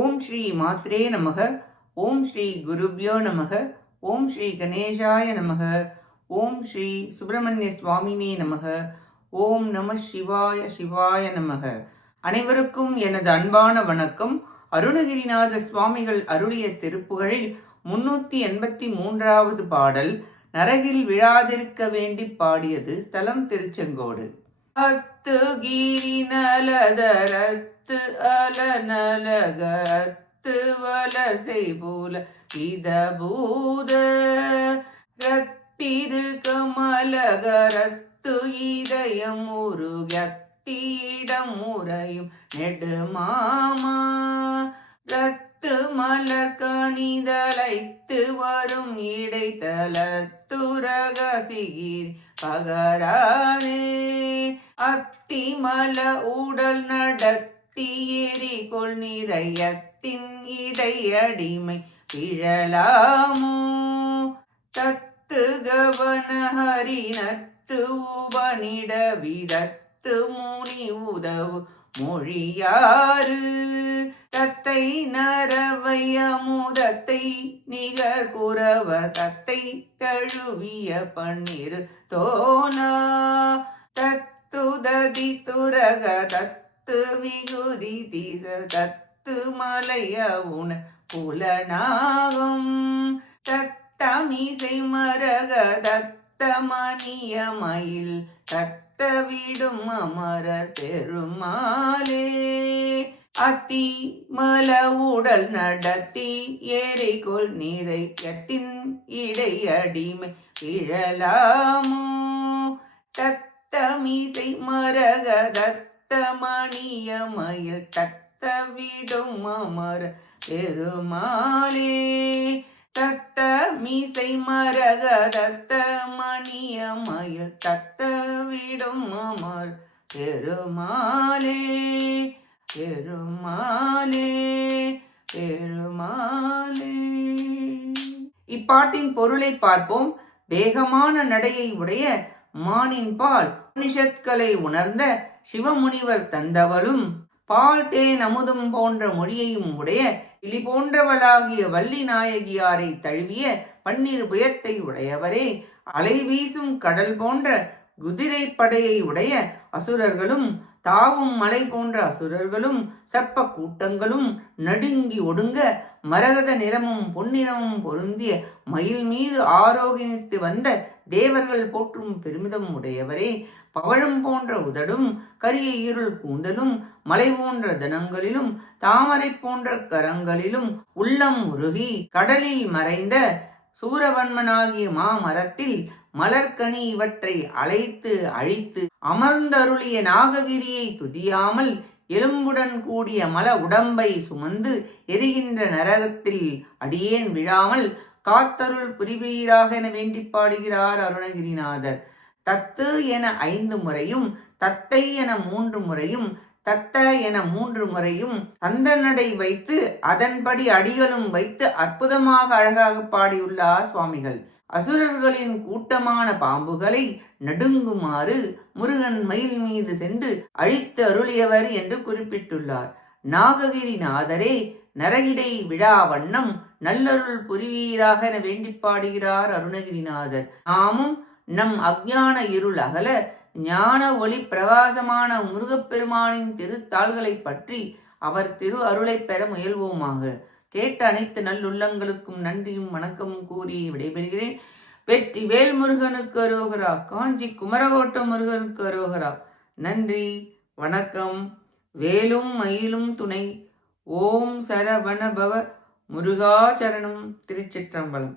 ஓம் ஸ்ரீ மாத்ரே நமக. ஓம் ஸ்ரீ குருப்யோ நமக. ஓம் ஸ்ரீ கணேசாய நமக. ஓம் ஸ்ரீ சுப்பிரமணிய சுவாமினே நமக. ஓம் நம சிவாய சிவாய நமக. அனைவருக்கும் எனது அன்பான வணக்கம். அருணகிரிநாத சுவாமிகள் அருளிய திருப்புகழில் 383வது பாடல். நரகில் விழாதிருக்க வேண்டி பாடியது ஸ்தலம் திருச்செங்கோடு. அத்துகிரி நலதரத்து அலநலகத்து வலசை போல இதபூத ரத்திரு கமலகரத்து இதயம் உருகத்திடம் உறையும் நெடுமாமா ரத்து மலக்கணிதலைத்து வரும் இடைத்தலத்துரகசிகிரி பகரானே அத்திமல உடல் நடத்தி எரிகொள் நிறையத்தின் இடையடிமை பிழலாமோ தத்து கவன ஹரினத்து உபனிட விதத்து முனி உதவு மொழியாறு தத்தை நரவை அமுதத்தை நிகர் குறவர் தத்தை தழுவிய பன்னிரு தோனா தத்துததி துரக தத்து விகுதி திச தத்து மலைய உண புலனாகும் தத்தமிசை மரக தத்த மணியமயில் தத்த விடும் அமரர் பெருமாளே அத்தி மல உடல் நடத்தி எரிகொள் நிறையத்தின் இடையடிமை பிழலாமோ தத்தமிசை மரக தத்த மணியமயில் தத்த விடும் அமர பெருமாளே தத்தமிசை மரக தத்த மணியமயில் தத்த விடும் அமர் பெருமாளே பெருமாளே பெருமாளே. இப்பாட்டின் பொருளை பார்ப்போம். வேகமான நடையை உடைய மானின் பால் உபனிஷத்களை உணர்ந்த சிவமுனிவர் தந்தவளும் பால் தேன் அமுதம் போன்ற மொழியையும் உடைய இலி போன்றவளாகிய வள்ளி நாயகியாரை தழுவிய பன்னிரு புயத்தை உடையவரே அலை வீசும் கடல் போன்ற குதிரை படையை உடைய அசுரர்களும் தாவும் மலை போன்ற அசுரர்களும் சப்ப கூட்டங்களும் நடுங்கி ஒடுங்க மரகத நிறமும் பொன்னிறமும் பொருந்திய மயில் மீது ஆரோகிணித்து வந்த தேவர்கள் போற்றும் பெருமிதம் உடையவரே பவழம் போன்ற உதடும் கரிய இருள் கூந்தலும் மலை போன்ற தனங்களிலும் தாமரை போன்ற கரங்களிலும் உள்ளம் உருகி கடலில் மறைந்த சூரவன்மனாகிய மாமரத்தில் மலர்கனி இவற்றை அழைத்து அழித்து அமர்ந்தருளிய நாககிரியை துதியாமல் எலும்புடன் கூடிய மல உடம்பை சுமந்து எரிகின்ற நரகத்தில் அடியேன் விழாமல் காத்தருள் புரிவீராக என வேண்டி பாடுகிறார் அருணகிரிநாதர். தத்து என 5 முறையும் தத்தை என 3 முறையும் தத்த என 3 முறையும் சந்தனடை வைத்து அதன்படி அடிகளும் வைத்து அற்புதமாக அழகாக பாடியுள்ளார் சுவாமிகள். அசுரர்களின் கூட்டமான பாம்புகளை நடுங்குமாறு முருகன் மயில் மீது சென்று அழித்து அருளியவர் என்று குறிப்பிட்டுள்ளார். நாககிரிநாதரே நரகிடை விழா வண்ணம் நல்லருள் புரிவீராக என வேண்டி பாடுகிறார் அருணகிரிநாதர். நாமும் நம் அஞ்ஞான இருள் அகல ஞான ஒளி பிரகாசமான முருகப்பெருமானின் திருத்தாள்களை பற்றி அவர் திரு அருளை பெற முயல்வோமாக. கேட்ட அனைத்து நல்லுள்ளங்களுக்கும் நன்றியும் வணக்கமும் கூறி விடைபெறுகிறேன். வெற்றி வேல் முருகனுக்கு அரோகரா. காஞ்சி குமரகோட்ட முருகனுக்கு அரோகரா. நன்றி, வணக்கம். வேலும் மயிலும் துணை. ஓம் சரவணபவ முருகாச்சரணம். திருச்சிற்றம்பலம்.